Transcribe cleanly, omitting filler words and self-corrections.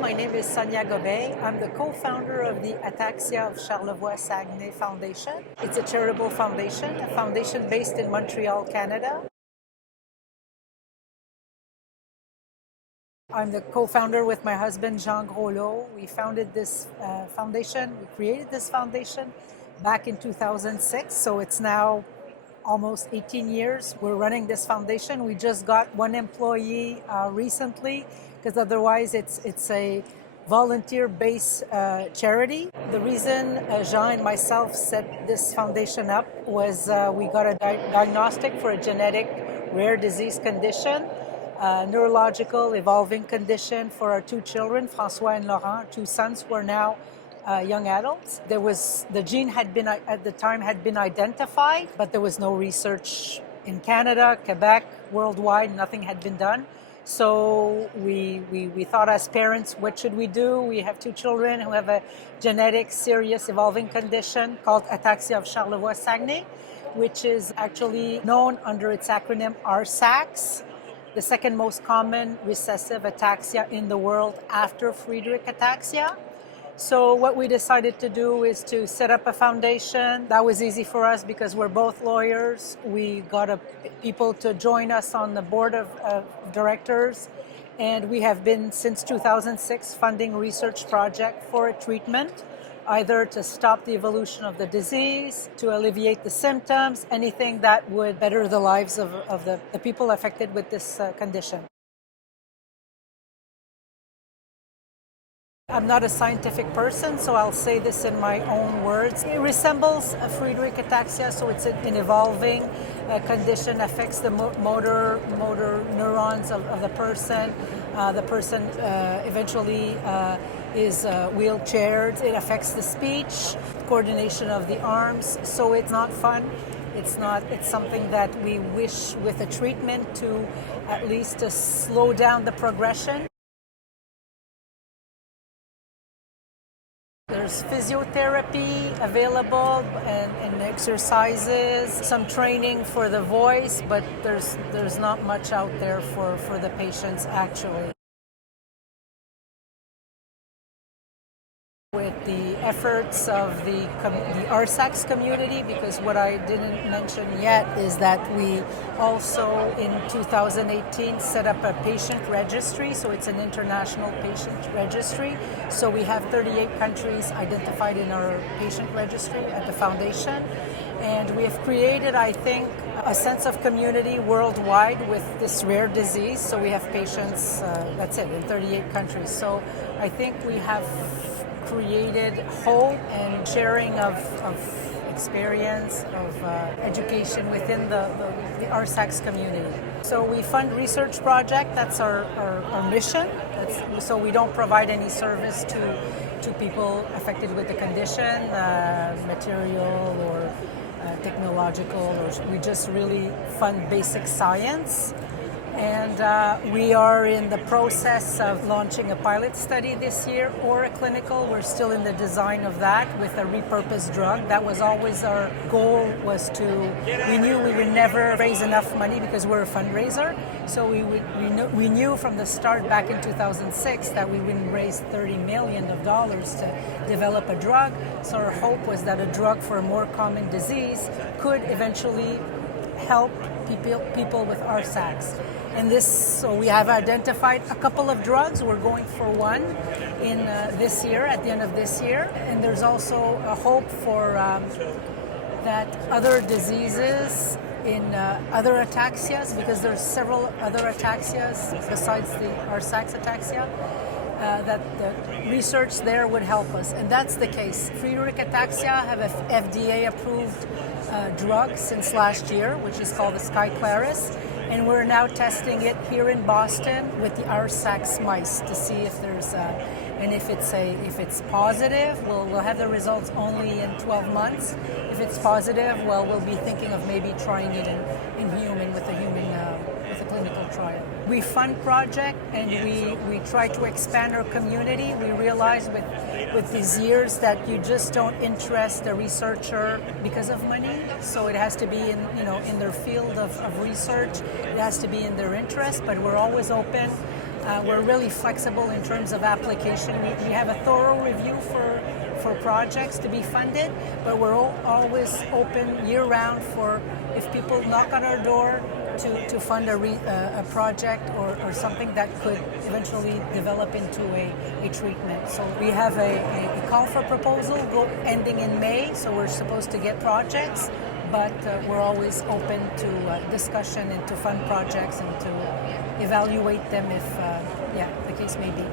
my name is Sonia Gobeil. I'm the co-founder of the Ataxia of Charlevoix-Saguenay Foundation. It's a charitable foundation, a foundation based in Montreal, Canada. I'm the co-founder with my husband, Jean Groslo. We founded this foundation, we created this foundation back in 2006, so it's now almost 18 years. We're running this foundation. We just got one employee recently, because otherwise it's a volunteer-based charity. The reason Jean and myself set this foundation up was we got a diagnostic for a genetic rare disease condition, neurological evolving condition for our two children, François and Laurent, two sons who are now young adults. The gene had been, at the time, had been identified, but there was no research in Canada, Quebec, worldwide, nothing had been done. So we thought as parents, what should we do? We have two children who have a genetic, serious, evolving condition called Ataxia of Charlevoix-Saguenay, which is actually known under its acronym ARSACS, the second most common recessive ataxia in the world after Friedreich ataxia. So what we decided to do is to set up a foundation. That was easy for us because we're both lawyers. We got people to join us on the board of directors, and we have been since 2006 funding research project for a treatment, either to stop the evolution of the disease, to alleviate the symptoms, anything that would better the lives of the people affected with this condition. I'm not a scientific person, so I'll say this in my own words. It resembles a Friedreich ataxia, so it's an evolving condition, affects the motor neurons of the person. The person eventually is wheelchaired. It affects the speech, coordination of the arms, so it's not fun. It's something that we wish with a treatment to at least to slow down the progression. There's physiotherapy available and exercises, some training for the voice, but there's not much out there for the patients actually. With the efforts of the ARSACS community, because what I didn't mention yet is that we also in 2018 set up a patient registry, so it's an international patient registry. So we have 38 countries identified in our patient registry at the foundation, and we have created, I think, a sense of community worldwide with this rare disease. So we have patients, that's it, in 38 countries. So I think we have created hope and sharing of experience, of education within the ARSACS community. So we fund research project, that's our mission. So we don't provide any service to people affected with the condition, material or technological, or we just really fund basic science. And we are in the process of launching a pilot study this year or a clinical. We're still in the design of that with a repurposed drug. That was always our goal, we knew we would never raise enough money because we're a fundraiser. So we knew from the start back in 2006 that we wouldn't raise $30 million to develop a drug. So our hope was that a drug for a more common disease could eventually help people with ARSACS. And so we have identified a couple of drugs. We're going for one in this year, at the end of this year. And there's also a hope for that other diseases in other ataxias, because there's several other ataxias besides the ARSACS ataxia, that the research there would help us. And that's the case. Friedreich ataxia have an FDA-approved drug since last year, which is called the Skyclarys. And we're now testing it here in Boston with the ARSACS mice to see if there's and if it's positive, we'll have the results only in 12 months. If it's positive, well, we'll be thinking of maybe trying it in human with a clinical trial. We fund project and we try to expand our community. We realize with these years that you just don't interest a researcher because of money. So it has to be in their field of research. It has to be in their interest, but we're always open We're really flexible in terms of application. We have a thorough review for projects to be funded, but we're always open year-round for if people knock on our door to fund a project or something that could eventually develop into a treatment. So we have a call for proposal ending in May, so we're supposed to get projects, but we're always open to discussion and to fund projects and to evaluate them if the case may be.